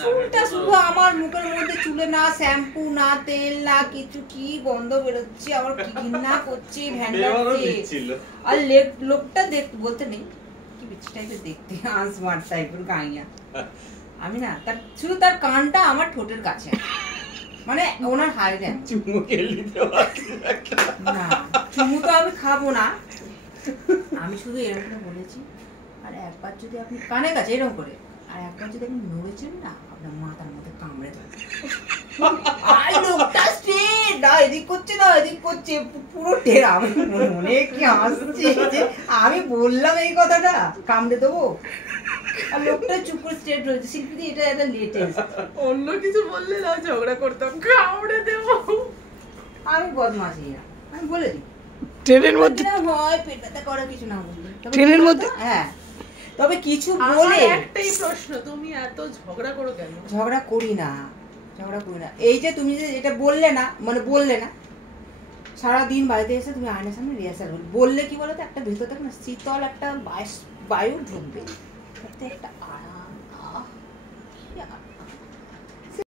চুলটা শুধু আমার মুখের মধ্যে, চুলে না শ্যাম্পু না তেল না কিছু, কি গন্ধ বেরোচ্ছে, আবার কি ঘৃণা করছে, ভ্যান্ডাচ্ছে। আর লোকটা দেখতে বলতে নেই কি বিচ্ছি টাইপের দেখতে, আনস্মার্ট টাইপের গাইয়া। আমি না তার শুধু তার কানটা আমার ঠোঁটের কাছে, মানে ওনার হাই দেন চুমু খেলে না, চুমু তো আমি খাবো না, আমি শুধু এরকম বলেছি। আর একবার যদি আপনি কানের কাছে এরকম করে, আর একবার যদি আপনি নড়েছেন না, আপনার মাথার মধ্যে কামড়ে ধরে। আই লোকটা স্ট্রেট না, এদিক করছে না এদিক করছে, পুরো টেরা। আমি মনে কি হাসছি যে আমি বললাম এই কথাটা, কামড়ে দেবো। আর লোকটা চুপ করে স্ট্রেট রয়েছে। শিল্পী এটা একটা লেটেস্ট, অন্য কিছু বললে না ঝগড়া করতাম, কামড়ে দেবো। আমি বদমাশি না, আমি বলে দিই ট্রেনের মধ্যে হয় পেট ব্যথা করে কিছু না বললে, ট্রেনের মধ্যে হ্যাঁ। তবে কিছু বলে একটাই প্রশ্ন, তুমি এত ঝগড়া করো কেন? ঝগড়া করি না, ঝগড়া করি না। এই যে তুমি যে এটা বললে না, মানে বললে না সারাদিন বাড়িতে এসে তুমি আয়নার সামনে রিহার্সাল বললে কি বলতো, একটা ভেতর থেকে না শীতল একটা বায়ু ঢুকবে, তাতে একটা আরাম।